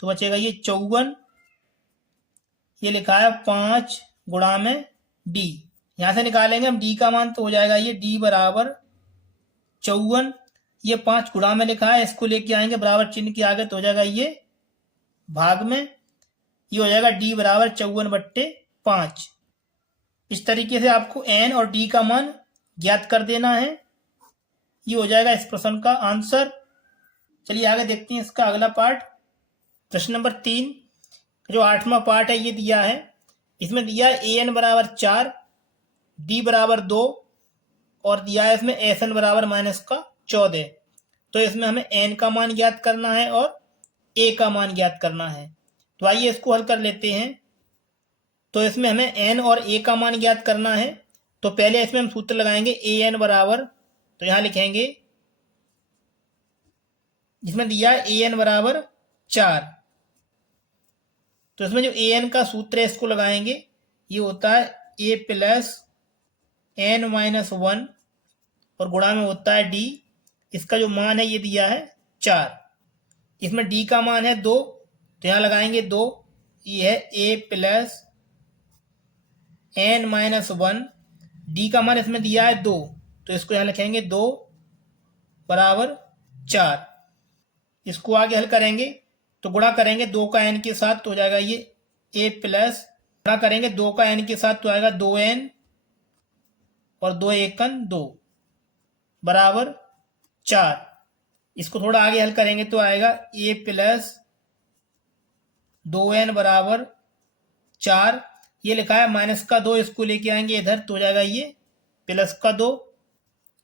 तो बचेगा ये 54। ये लिखा है 5 गुणा में d। यहाँ से निकालेंगे हम d का मान, तो हो जाएगा ये d बराबर 54। ये 5 गुणा में लिखा है, इसको लेके आएंगे बराबर चिन्ह के आगे, तो हो जाएगा ये भाग में। ये हो जाएगा d बराबर 54/5। इस तरीके से आपको n और d का मान ज्ञात कर देना है। ये हो जाएगा इस प्रश्न का आंसर। चलिए आगे देखते हैं इसका अगला पार्ट। प्रश्न नंबर 3 जो 8वां पार्ट है ये दिया है। इसमें दिया है an बराबर 4, d बराबर 2 और दिया है इसमें sn बराबर माइनस का 14। तो इसमें हमें n का मान ज्ञात करना है और a का मान ज्ञात करना है। तो आइए इसको हल कर लेते हैं। तो इसमें हमें n और a का मान ज्ञात करना है। तो पहले इसमें हम सूत्र लगाएंगे an बराबर, तो यहाँ लिखेंगे जिसमें दिया है an बराबर 4। तो इसमें जो an का सूत्र है इसको लगाएंगे, ये होता है a प्लस n माइनस 1 और गुणा में होता है d। इसका जो मान है ये दिया है 4। इसमें d का मान है 2, तो यहाँ लगाएंगे 2। ये है a plus n minus 1, d का मान इसमें दिया है 2, तो इसको यहाँ लिखेंगे 2 बराबर 4। इसको आगे हल करेंगे तो गुणा करेंगे 2 का n के साथ, तो हो जाएगा ये a प्लस, गुणा करेंगे 2 का n के साथ तो आएगा 2n और 2 एकन 2 बराबर 4। इसको थोड़ा आगे हल करेंगे तो आएगा a प्लस 2n बराबर 4। ये लिखा है माइनस का 2, इसको लेके आएंगे इधर तो हो जाएगा ये प्लस का 2।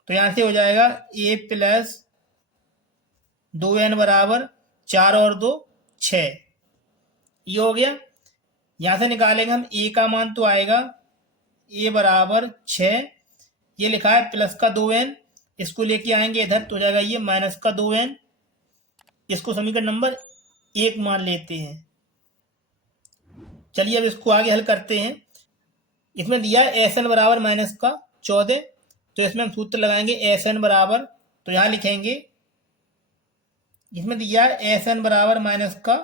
तो यहाँ से हो जाएगा a प्लस 2n बराबर 4 और 2 6। ये हो गया। यहाँ से निकालेंगे हम a का मान, तो आएगा a बराबर 6। ये लिखा है प्लस का 2n, इसको लेके आएंगे इधर तो हो जाएगा ये माइनस का 2n। इसको समीकरण नंबर 1 मान लेते हैं। चलिए अब इसको आगे हल करते हैं। इसमें दिया है sn बराबर माइनस का 14, तो इसमें हम सूत्र लगाएंगे sn बराबर, तो यहाँ लिखेंगे इसमें दिया है sn बराबर माइनस का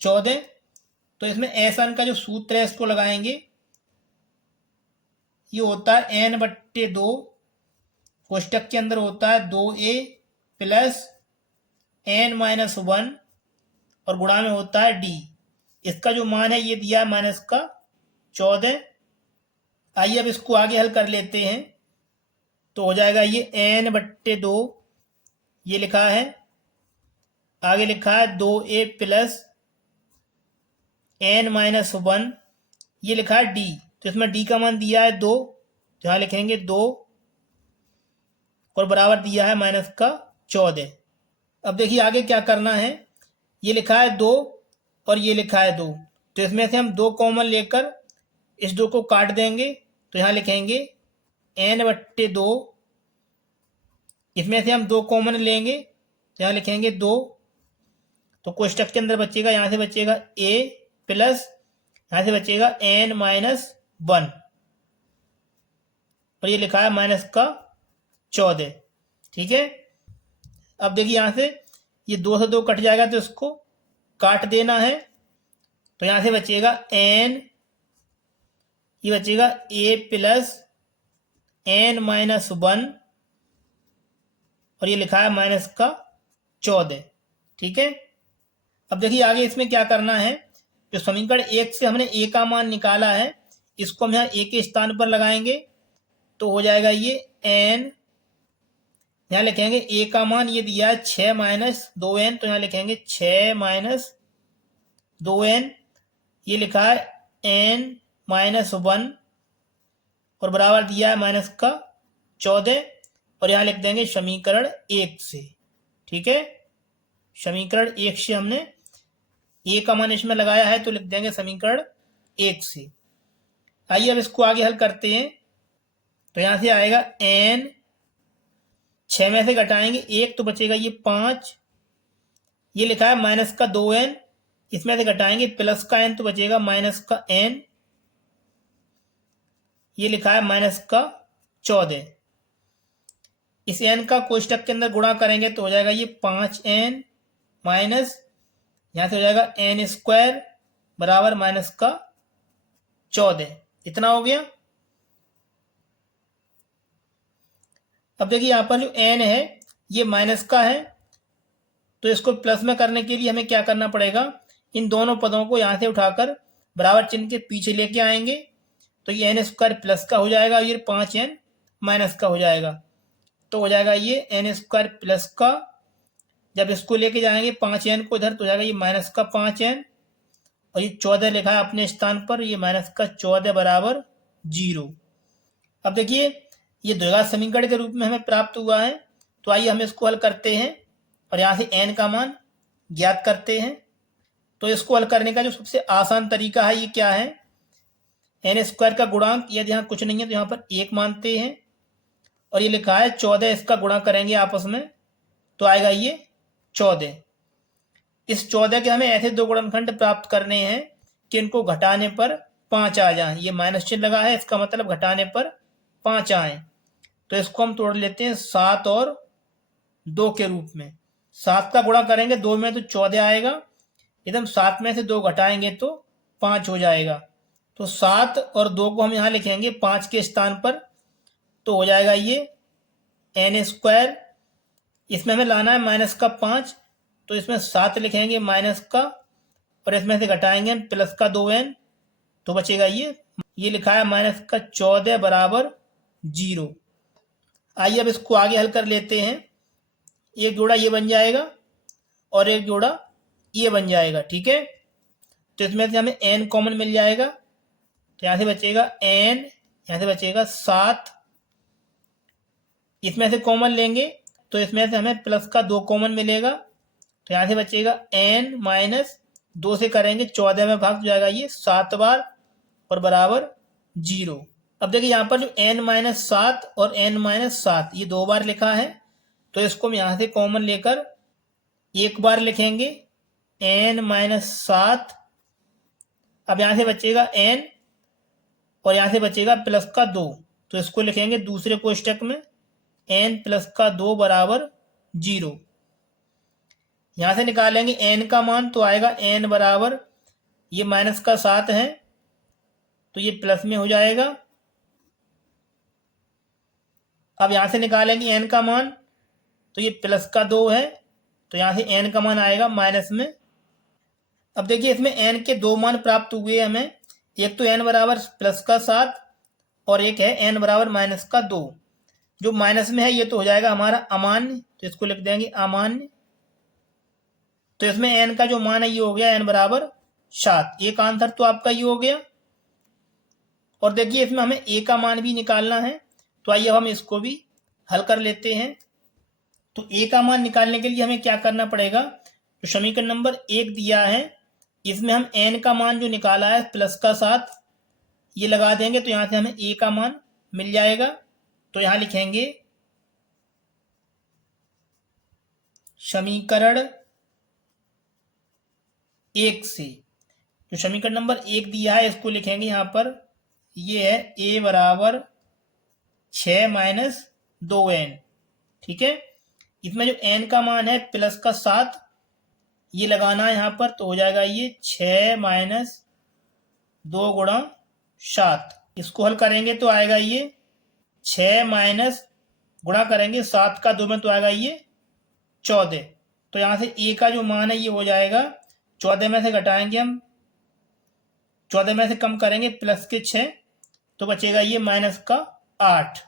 14। तो इसमें sn का जो सूत्र है इसको लगाएंगे, ये होता है n/2, कोष्टक के अंदर होता है 2a प्लस n माइनस 1 और गुणा में होता है d। इसका जो मान है ये दिया है माइनस का 14। आइए अब इसको आगे हल कर लेते हैं। तो हो जाएगा ये n/2, ये लिखा है, आगे लिखा है 2a प्लस n माइनस 1, ये लिखा है d। तो इसमें d का मान दिया है 2, तो यहाँ लिखेंगे 2 और बराबर दिया है माइनस का 14। अब देखिए आगे क्या करना है। ये लिखा है 2 और ये लिखा है 2, तो इसमें से हम 2 कॉमन लेकर इस 2 को काट देंगे, तो यहाँ लिखेंगे n/2। इसमें से हम 2 कॉमन लेंगे, तो यहाँ लिखेंगे 2, तो कोष्टक के अंदर बचेगा, यहाँ से बचेगा a प्लस, यहाँ से बचेगा n माइनस 1 और ये लिखा है माइनस का 14। ठीक है। अब देखिए यहाँ से ये 2 से 2 कट जाएगा, तो इसको काट देना है, तो यहाँ से बचेगा n, ये बचेगा a प्लस n माइनस 1 और ये लिखा है माइनस का 14। ठीक है। अब देखिए आगे इसमें क्या करना है। जो समीकरण 1 से हमने a का मान निकाला है, इसको हम यहाँ a के स्थान पर लगाएंगे तो हो जाएगा ये n। यहाँ लिखेंगे a का मान ये दिया है 6 माइनस 2n, तो यहाँ लिखेंगे 6 माइनस 2n। ये लिखा है n माइनस 1 और बराबर दिया है माइनस का 14, और यहाँ लिख देंगे समीकरण 1 से। ठीक है, समीकरण 1 से हमने a का मान इसमें लगाया है तो लिख देंगे समीकरण 1 से। आइए अब इसको आगे हल करते हैं। तो यहाँ से आएगा n, 6 में से घटाएंगे 1 तो बचेगा ये 5। ये लिखा है माइनस का 2n, इसमें से घटाएंगे प्लस का n तो बचेगा माइनस का n। ये लिखा है माइनस का 14। इस n का कोष्टक के अंदर गुणा करेंगे तो हो जाएगा ये 5n माइनस, यहाँ से हो जाएगा n स्क्वायर बराबर माइनस का 14। इतना हो गया। अब देखिए यहाँ पर जो n है ये माइनस का है, तो इसको प्लस में करने के लिए हमें क्या करना पड़ेगा, इन दोनों पदों को यहाँ से उठाकर बराबर चिन्ह के पीछे लेके आएंगे तो ये n स्क्वायर प्लस का हो जाएगा, ये 5n माइनस का हो जाएगा, तो हो जाएगा ये n स्क्वायर प्लस का। जब इसको लेके जाएंगे 5n को इधर तो हो जाएगा ये माइनस का 5n, और ये 14 लिखा है अपने स्थान पर, ये माइनस का 14 बराबर 0। अब देखिए ये द्विघात समीकरण के रूप में हमें प्राप्त हुआ है, तो आइए हम इसको हल करते हैं और यहाँ से n का मान ज्ञात करते हैं। तो इसको हल करने का जो सबसे आसान तरीका है ये क्या है, n स्क्वायर का गुणांक यदि यहाँ कुछ नहीं है तो यहाँ पर 1 मानते हैं, और ये लिखा है 14, इसका गुणा करेंगे आपस में तो आएगा ये 14। इस 14 के हमें ऐसे दो गुणनखंड प्राप्त करने हैं कि इनको घटाने पर 5 आ जाए। ये माइनस चिन्ह लगा है, इसका मतलब घटाने पर 5 आए। तो इसको हम तोड़ लेते हैं 7 और 2 के रूप में। 7 का गुणा करेंगे 2 में तो 14 आएगा, एकदम 7 में से 2 घटाएंगे तो 5 हो जाएगा। तो 7 और 2 को हम यहाँ लिखेंगे 5 के स्थान पर, तो हो जाएगा ये n स्क्वायर। इसमें हमें लाना है माइनस का 5, तो इसमें 7 लिखेंगे माइनस का, और इसमें से घटाएंगे प्लस का 2n, तो बचेगा ये लिखा है माइनस का 14 बराबर 0। आइए अब इसको आगे हल कर लेते हैं। एक जोड़ा ये बन जाएगा और एक जोड़ा ये बन जाएगा। ठीक है, तो इसमें से हमें n कॉमन मिल जाएगा, तो यहाँ से बचेगा n, यहाँ से बचेगा 7। इसमें से कॉमन लेंगे तो इसमें से हमें प्लस का 2 कॉमन मिलेगा, तो यहाँ से बचेगा n माइनस 2 से करेंगे 14 में भाग, जाएगा ये 7 बार और बराबर 0। अब देखिए यहाँ पर जो n माइनस 7 और n माइनस 7 ये 2 बार लिखा है, तो इसको हम यहाँ से कॉमन लेकर 1 बार लिखेंगे n माइनस 7। अब यहाँ से बचेगा n और यहाँ से बचेगा प्लस का 2, तो इसको लिखेंगे दूसरे कोष्टक में n प्लस का 2 बराबर 0। यहाँ से निकालेंगे n का मान, तो आएगा n बराबर ये माइनस का 7 है तो ये प्लस में हो जाएगा। अब यहाँ से निकालेंगे n का मान, तो ये प्लस का 2 है, तो यहाँ से n का मान आएगा माइनस में। अब देखिए इसमें n के 2 मान प्राप्त हुए हमें, एक तो n बराबर प्लस का 7 और एक है n बराबर माइनस का 2। जो माइनस में है ये तो हो जाएगा हमारा अमान्य, तो इसको लिख देंगे अमान्य। तो इसमें n का जो मान है ये हो गया n बराबर 7। एक आंसर तो आपका ये हो गया। और देखिए इसमें हमें a का मान भी निकालना है, तो आइए हम इसको भी हल कर लेते हैं। तो a का मान निकालने के लिए हमें क्या करना पड़ेगा, जो समीकरण नंबर 1 दिया है इसमें हम n का मान जो निकाला है प्लस का 7 ये लगा देंगे, तो यहाँ से हमें a का मान मिल जाएगा। तो यहाँ लिखेंगे समीकरण 1 से, जो समीकरण नंबर 1 दिया है इसको लिखेंगे यहाँ पर, ये है a बराबर 6 माइनस 2n। ठीक है, इसमें जो n का मान है प्लस का 7 ये लगाना है यहाँ पर, तो हो जाएगा ये 6 माइनस 2 गुणा 7। इसको हल करेंगे तो आएगा ये 6 माइनस गुणा करेंगे 7 का 2 में, तो आएगा ये 14। तो यहाँ से a का जो मान है ये हो जाएगा 14 में से घटाएंगे हम, 14 में से कम करेंगे प्लस के 6, तो बचेगा ये माइनस का 8।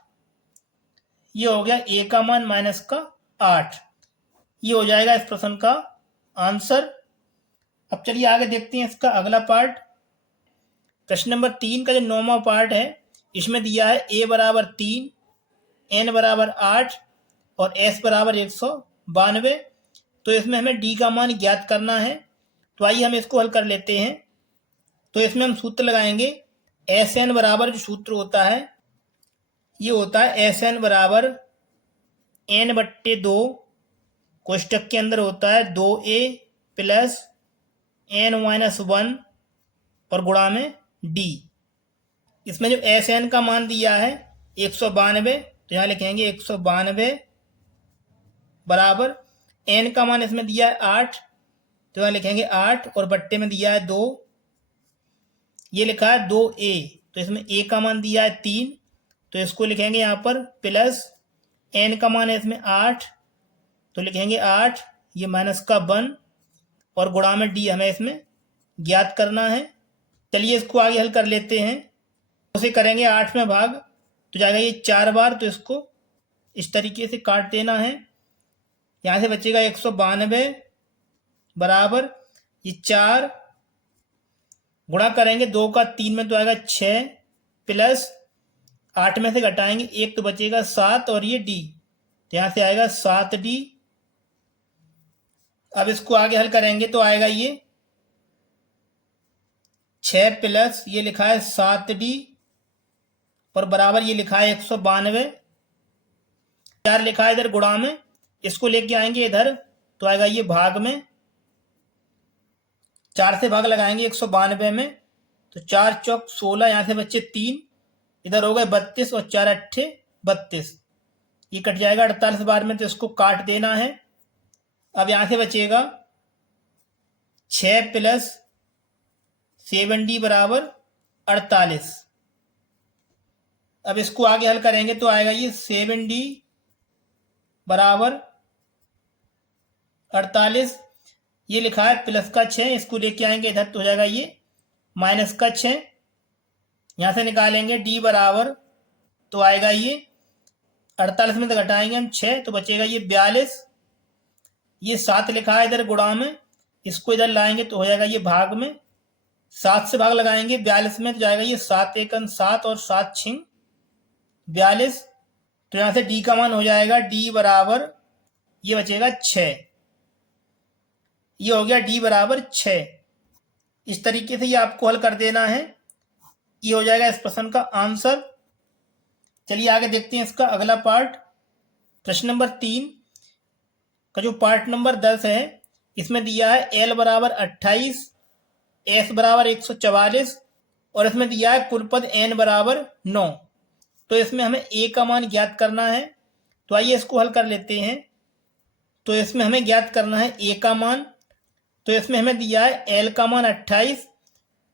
ये हो गया ए का मान माइनस का 8। ये हो जाएगा इस प्रश्न का आंसर। अब चलिए आगे देखते हैं इसका अगला पार्ट। प्रश्न नंबर 3 का जो 9वां पार्ट है, इसमें दिया है ए बराबर 3, एन बराबर 8 और एस बराबर 192। तो इसमें हमें डी का मान ज्ञात करना है। तो आइए हम इसको हल कर लेते हैं। तो इसमें हम सूत्र लगाएंगे। एस एन बराबर जो सूत्र होता है, ये होता है एस एन बराबर n/2, कोष्टक के अंदर होता है 2a प्लस n-1 और गुणा में d। इसमें जो एस एन का मान दिया है 192, तो यहाँ लिखेंगे 192 बराबर n का मान इसमें दिया है 8, तो यहाँ लिखेंगे 8 और बट्टे में दिया है 2। ये लिखा है 2a, तो इसमें a का मान दिया है 3, तो इसको लिखेंगे यहाँ पर प्लस n का मान है इसमें 8, तो लिखेंगे 8, ये माइनस का 1 और गुणा में d हमें इसमें ज्ञात करना है। चलिए इसको आगे हल कर लेते हैं। उसे करेंगे 8 में भाग, तो जाएगा ये 4 बार, तो इसको इस तरीके से काट देना है। यहाँ से बचेगा 192 बराबर ये 4, गुणा करेंगे 2 का 3 में तो आएगा 6 प्लस 8 में से घटाएंगे 1 तो बचेगा 7 और ये d, तो यहाँ से आएगा 7d। अब इसको आगे हल करेंगे तो आएगा ये 6 प्लस ये लिखा है 7d और बराबर ये लिखा है 192। 4 लिखा है इधर गुणा में, इसको लेके आएंगे इधर, तो आएगा ये भाग में। 4 से भाग लगाएंगे 192 में, तो 4 चौक 16, यहाँ से बच्चे 3, इधर हो गए 32 और 4 अट्ठे 32, ये कट जाएगा 48 बार में, तो इसको काट देना है। अब यहाँ से बचेगा 6 प्लस 7d बराबर 48। अब इसको आगे हल करेंगे तो आएगा ये 7d बराबर 48, ये लिखा है प्लस का 6, इसको लेके आएंगे इधर, तो हो जाएगा ये माइनस का 6। यहाँ से निकालेंगे d बराबर, तो आएगा ये 48 में से घटाएंगे हम 6, तो बचेगा ये 42। ये 7 लिखा है इधर गुणा में, इसको इधर लाएंगे तो हो जाएगा ये भाग में। 7 से भाग लगाएंगे 42 में, तो जाएगा ये 7 एकम 7 और 7 छिंग 42। तो यहाँ से d का मान हो जाएगा d बराबर, ये बचेगा 6। ये हो गया d बराबर 6। इस तरीके से ये आपको हल कर देना है। ये हो जाएगा इस प्रश्न का आंसर। चलिए आगे देखते हैं इसका अगला पार्ट। प्रश्न नंबर 3 का जो पार्ट नंबर 10 है, इसमें दिया है l बराबर 28, s बराबर 144 और इसमें दिया है कुल पद n बराबर 9। तो इसमें हमें a का मान ज्ञात करना है। तो आइए इसको हल कर लेते हैं। तो इसमें हमें ज्ञात करना है a का मान। तो इसमें हमें दिया है l का मान 28,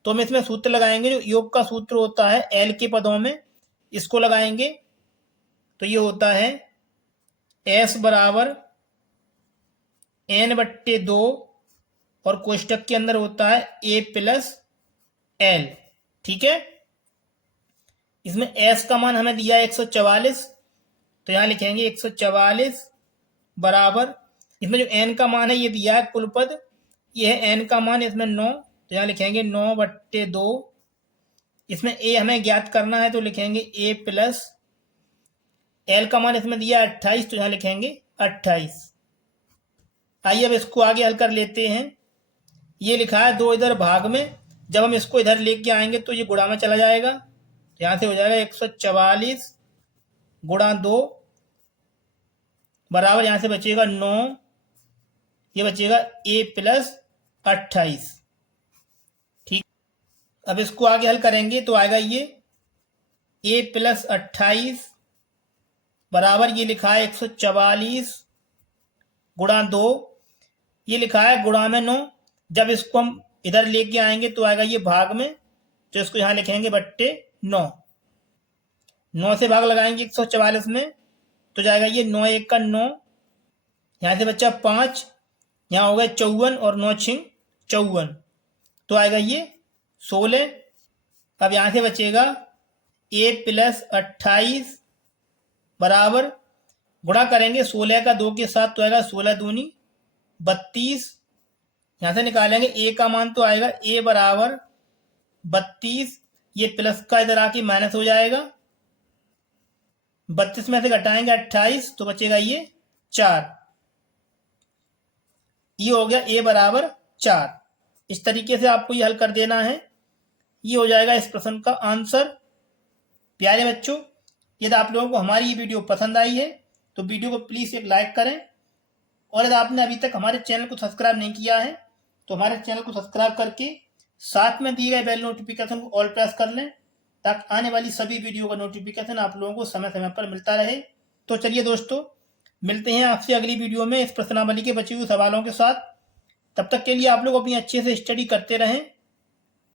तो हम इसमें सूत्र लगाएंगे जो योग का सूत्र होता है l के पदों में, इसको लगाएंगे। तो ये होता है s बराबर n/2 और कोष्टक के अंदर होता है a प्लस l। ठीक है, इसमें s का मान हमें दिया है 144, तो यहाँ लिखेंगे 144 बराबर, इसमें जो n का मान है ये दिया है कुल पद, ये है n का मान इसमें 9, तो यहाँ लिखेंगे 9/2। इसमें a हमें ज्ञात करना है, तो लिखेंगे a प्लस l का मान इसमें दिया है 28, तो यहाँ लिखेंगे 28। आइए अब इसको आगे हल कर लेते हैं। ये लिखा है 2 इधर भाग में, जब हम इसको इधर लेके आएंगे तो ये गुणा में चला जाएगा, तो यहाँ से हो जाएगा 144 गुणा 2 बराबर, यहाँ से बचेगा 9, ये बचेगा a प्लस 28। ठीक, अब इसको आगे हल करेंगे तो आएगा ये a प्लस 28 बराबर, ये लिखा है 144 गुणा 2, ये लिखा है गुणा में 9। जब इसको हम इधर लेके आएंगे तो आएगा ये भाग में, तो इसको यहाँ लिखेंगे बट्टे 9। 9 से भाग लगाएंगे 144 में, तो जाएगा ये 9 1 का 9, यहाँ से बच्चा 5, यहाँ हो गए 54 और 9 छिंग 54, तो आएगा ये 16। अब यहाँ से बचेगा a + 28 बराबर, गुणा करेंगे 16 का 2 के साथ तो आएगा 16 दूनी 32। यहाँ से निकालेंगे a का मान तो आएगा a बराबर 32, ये प्लस का इधर आके माइनस हो जाएगा, 32 में से घटाएंगे 28 तो बचेगा ये 4। ये हो गया a बराबर 4। इस तरीके से आपको ये हल कर देना है। ये हो जाएगा इस प्रश्न का आंसर। प्यारे बच्चों, यदि आप लोगों को हमारी ये वीडियो पसंद आई है तो वीडियो को प्लीज़ एक लाइक करें, और यदि आपने अभी तक हमारे चैनल को सब्सक्राइब नहीं किया है तो हमारे चैनल को सब्सक्राइब करके साथ में दिए गए बेल नोटिफिकेशन को ऑल प्रेस कर लें, ताकि आने वाली सभी वीडियो का नोटिफिकेशन आप लोगों को समय समय पर मिलता रहे। तो चलिए दोस्तों, मिलते हैं आपसे अगली वीडियो में इस प्रश्नावली के बचे हुए सवालों के साथ। तब तक के लिए आप लोग अपनी अच्छे से स्टडी करते रहें।